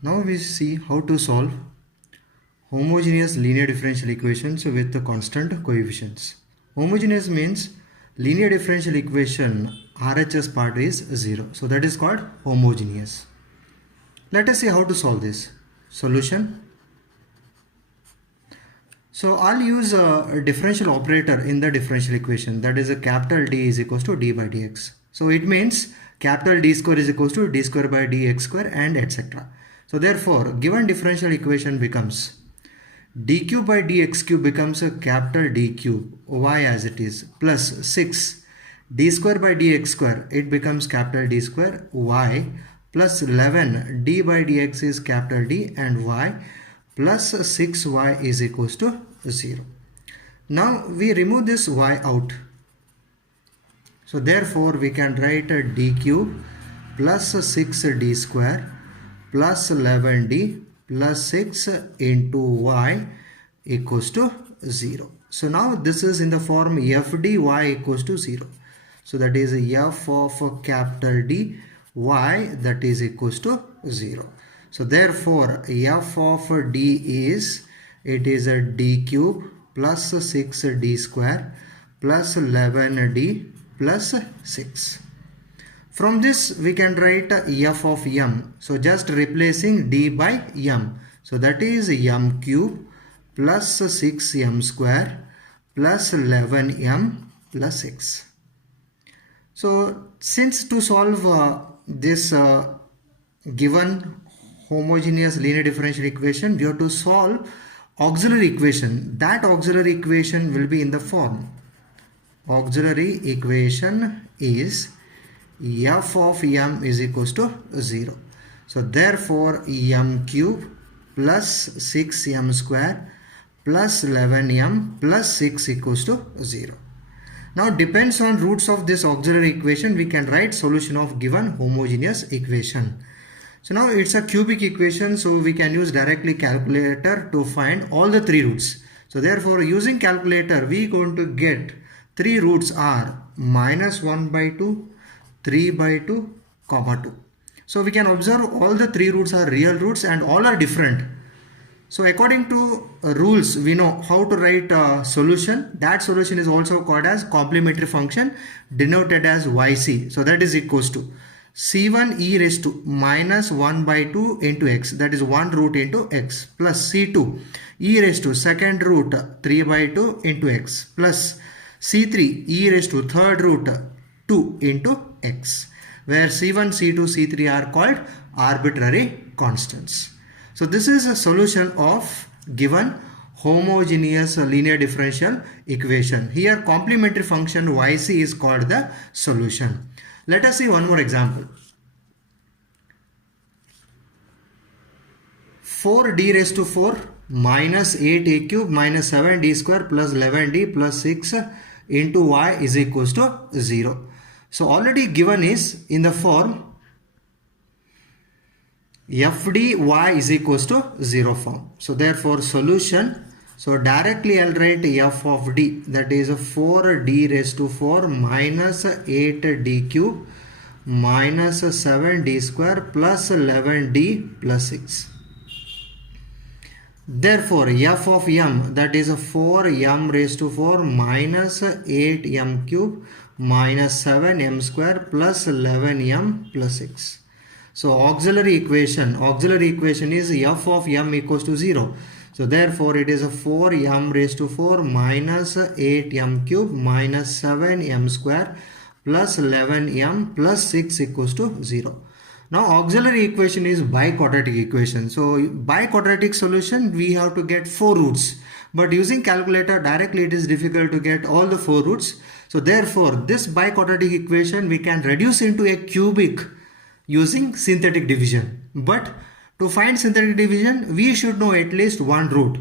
Now we see how to solve homogeneous linear differential equations with the constant coefficients. Homogeneous means linear differential equation RHS part is 0. So that is called homogeneous. Let us see how to solve this. Solution. So I'll use a differential operator in the differential equation, that is a capital D is equals to d by dx. So it means capital D square is equals to d square by dx square and etc. So therefore given differential equation becomes d cube by dx cube becomes a capital D cube y as it is plus 6 d square by dx square, it becomes capital D square y plus 11 d by dx is capital D and y plus 6y is equals to 0. Now we remove this y out. So therefore we can write a d cube plus 6d square plus 11d plus 6 into y equals to 0. So now this is in the form f d y equals to 0. So that is f of capital D y that is equals to 0. So therefore f of d is, it is a d cube plus 6d square plus 11d plus 6. From this we can write f of m. So just replacing d by m. So that is m cube plus 6m square plus 11m plus 6. So since to solve this given homogeneous linear differential equation, we have to solve auxiliary equation. That auxiliary equation will be in the form, auxiliary equation is f of m is equals to 0. So therefore m cube plus 6m square plus 11m plus 6 equals to 0. Now depends on roots of this auxiliary equation, we can write solution of given homogeneous equation. So now it's a cubic equation, so we can use directly calculator to find all the three roots. So therefore using calculator we are going to get three roots are minus 1 by 2, 3 by 2, comma 2. So we can observe all the three roots are real roots and all are different. So according to rules we know how to write a solution. That solution is also called as complementary function denoted as yc. So that is equals to c1 e raised to minus 1 by 2 into x, that is 1 root into x, plus c2 e raised to second root 3 by 2 into x, plus c3 e raised to third root 2 into x, where c1, c2, c3 are called arbitrary constants. So this is a solution of given homogeneous linear differential equation. Here complementary function yc is called the solution. Let us see one more example. 4d raised to 4 minus 8a cube minus 7d square plus 11d plus 6 into y is equals to 0. So already given is in the form f d y is equals to 0 form. So therefore solution, so directly I'll write f of d, that is 4d raised to 4 minus 8d cube minus 7d square plus 11d plus 6. Therefore f of m, that is 4m raised to 4 minus 8m cube minus 7m square plus 11m plus 6. So auxiliary equation is f of m equals to 0. So therefore it is a 4m raised to 4 minus 8m cube minus 7m square plus 11m plus 6 equals to 0. Now auxiliary equation is biquadratic equation. So biquadratic solution we have to get 4 roots. But using calculator directly it is difficult to get all the 4 roots. So therefore this biquadratic equation we can reduce into a cubic using synthetic division. But to find synthetic division we should know at least one root.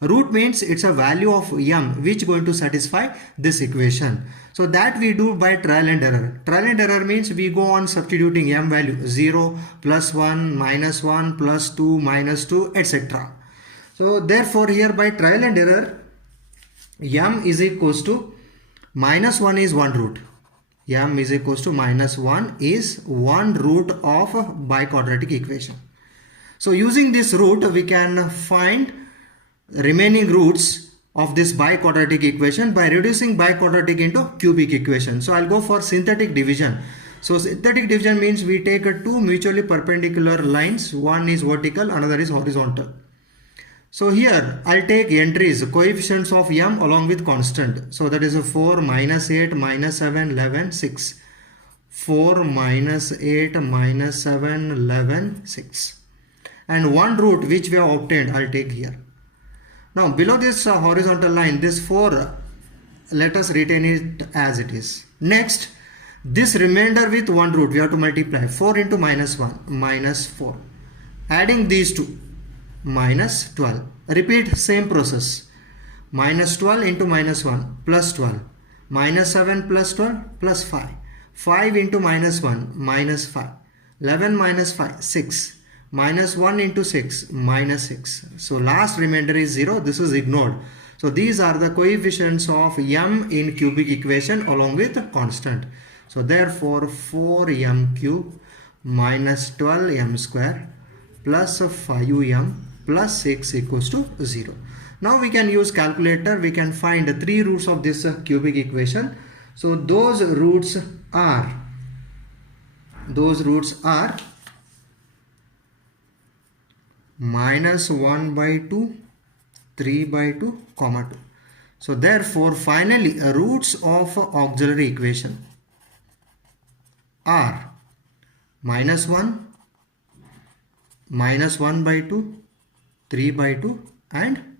Root means it's a value of m which going to satisfy this equation. So that we do by trial and error. Trial and error means we go on substituting m value 0, plus 1, minus 1, plus 2, minus 2, etc. So therefore here by trial and error m is equals to minus 1 is one root. m is equals to minus 1 is one root of a biquadratic equation. So using this root, we can find remaining roots of this biquadratic equation by reducing biquadratic into cubic equation. So I'll go for synthetic division. So synthetic division means we take two mutually perpendicular lines. One is vertical, another is horizontal. So here I'll take entries, coefficients of m along with constant. So that is a 4, minus 8, minus 7, 11, 6. 4, minus 8, minus 7, 11, 6. And one root which we have obtained, I'll take here. Now below this horizontal line, this 4, let us retain it as it is. Next, this remainder with one root, we have to multiply. 4 into minus 1, minus 4. Adding these two, minus 12. Repeat same process. Minus 12 into minus 1, plus 12. Minus 7 plus 12, plus 5. 5 into minus 1, minus 5. 11 minus 5, 6. Minus 1 into 6, minus 6. So last remainder is 0. This is ignored. So these are the coefficients of m in cubic equation along with constant. So therefore 4m cube minus 12m square plus 5m plus 6 equals to 0. Now we can use calculator. We can find the three roots of this cubic equation. So those roots are minus 1 by 2, 3 by 2, comma 2. So therefore finally roots of auxiliary equation are minus 1, minus 1 by 2, 3 by 2 and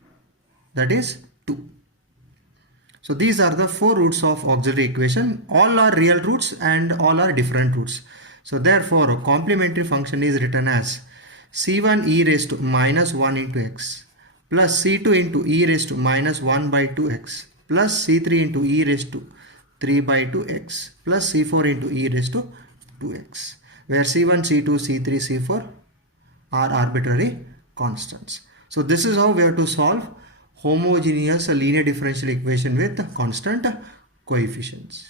that is 2. So these are the four roots of auxiliary equation. All are real roots and all are different roots. So therefore complementary function is written as c1 e raised to minus 1 into x plus c2 into e raised to minus 1 by 2x plus c3 into e raised to 3 by 2x plus c4 into e raised to 2x, where c1, c2, c3, c4 are arbitrary constants. So this is how we have to solve homogeneous linear differential equation with constant coefficients.